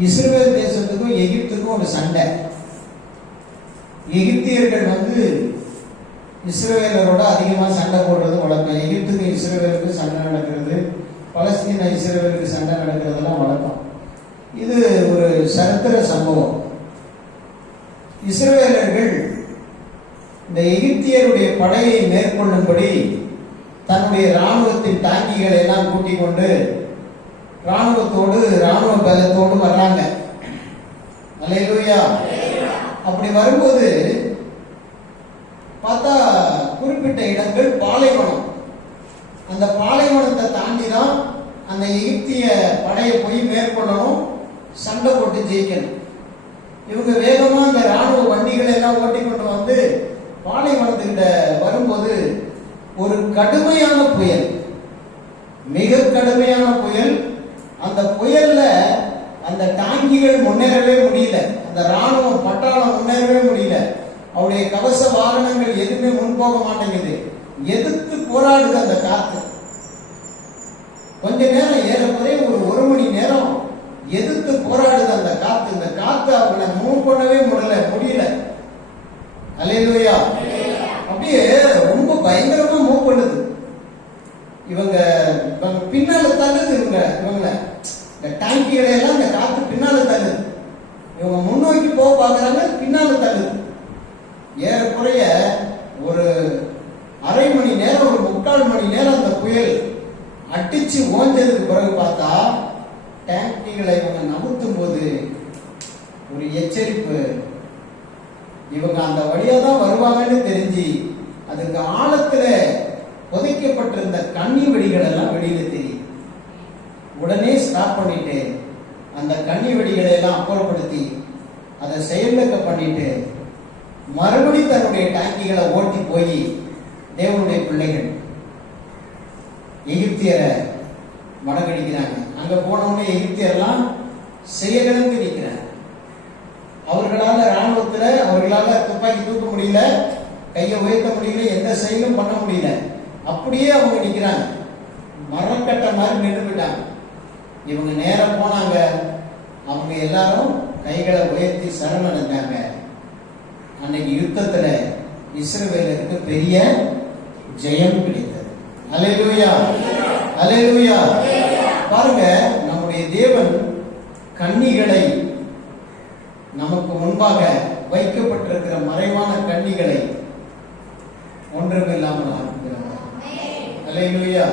இஸ்ரவேல் தேசத்துக்கும் எகிப்துக்கும் ஒரு சண்டை. எகிப்தியர்கள் இஸ்ரவேலரோட அதிகமா சண்டை போடுறது வழக்கம். எகிப்துக்கு இஸ்ரவேலுக்கு சண்டை நடக்கிறது, பலஸ்தீன இஸ்ரவேலுக்கு சண்டை நடக்கிறதெல்லாம் வழக்கம். இது ஒரு சரித்திர சம்பவம். இஸ்ரவேலர்கள் இந்த எகிப்தியருடைய படையை மேற்கொள்ளும்படி தன்னுடைய இராணுவத்தின் தாங்கிகளை எல்லாம் கூட்டிக் கொண்டு இராணுவ பலத்தோடு வர்றாங்க. அல்லேலூயா. அப்படி வரும்போது பார்த்தா குறிப்பிட்ட இடங்கள் பாலைவனம். அந்த பாலைவனத்தை தாண்டி தான் அந்த எகிப்திய படையை போய் மேற்கொள்ளணும், சண்டை போட்டு ஜெயிக்கணும். இவங்க வேகமா அந்த இராணுவ வண்டிகளை எல்லாம் ஓட்டிக்கொண்டு வந்து பாலைவனத்துக்கிட்ட வரும்போது ஒரு கடுமையான புயல், மிக கடுமையான புயல். அந்த புயல்ல அந்த டாங்கிகள் முன்னேறவே முடியல, அந்த ராணுவம் பட்டாளம் முன்னேறவே முடியல. அவருடைய கவச வாகனங்கள் எதுவுமே முன்போக மாட்டேங்குது, எதிர்த்து போராடுது அந்த காத்து. கொஞ்ச நேரம், ஏறக்குறைய ஒரு மணி நேரம் எதிர்த்து போராடுது அந்த காத்து. இந்த காத்து அவங்களை மூவ் பண்ணவே முடியல. அல்லேலூயா. அப்படியே ரொம்ப பயங்கரமா மூவ் பண்ணுது. இவங்க பின்னால தள்ளுது. இவங்கள இந்த டாங்கிகளை எல்லாம் இந்த காத்து பின்னால தள்ளுது. இவங்க முன்னோக்கி போக பாக்குறாங்க, பின்னால தள்ளுது. ஏறக்குறைய ஒரு அரை மணி நேரம், ஒரு 3/4 மணி நேரம் அந்த புயல் அடிச்சு ஓஞ்சதுக்கு பிறகு பார்த்தா டாங்கிகளை இவங்க நவுத்தும் போது ஒரு எச்சரிப்பு. இவங்க அந்த வழியா தான் வருவாங்கன்னு தெரிஞ்சு அதுக்கு ஆழத்துல புதைக்கப்பட்டிருந்த கண்ணி வெடிகள் எல்லாம் வெளியில தெரியும். உடனே ஸ்டாப் பண்ணிட்டு அந்த கண்ணி வெடிகளை எல்லாம் அப்புறப்படுத்தி அதை செயல்படுத்த பண்ணிட்டு மறுபடி தன்னுடைய டாங்கிகளை ஓட்டி போய் தேவனுடைய பிள்ளைகள் எகிப்தியரை மடங்கடிக்கிறாங்க. அங்க போனவொடனே எகிப்தியரெல்லாம் செயலிழந்து நிற்கிறாங்க. அவர்களால இராணுவத்துல அவர்களால துப்பாக்கி தூக்க முடியல, கையை உயர்த்த முடியல, எந்த செயலும் பண்ண முடியல. அப்படியே அவங்க நிக்கிறாங்க, மரக்கட்ட மாதிரி நின்று போயிட்டாங்க. இவங்க நேரம் போனாங்க, அவங்க எல்லாரும் கைகளை உயர்த்தி சரணடைஞ்சாங்க. அன்னைக்கு யுத்தத்துல இஸ்ரவேலுக்கு பெரிய ஜெயம் கிடைத்தது. அல்லேலூயா, அல்லேலூயா. பாருங்க, நம்முடைய தேவன் கன்னிகளை, நமக்கு முன்பாக வைக்கப்பட்டிருக்கிற மறைவான கன்னிகளை ஒன்றுமில்லாமல் ஆக்குகிறார். அல்லேலூயா.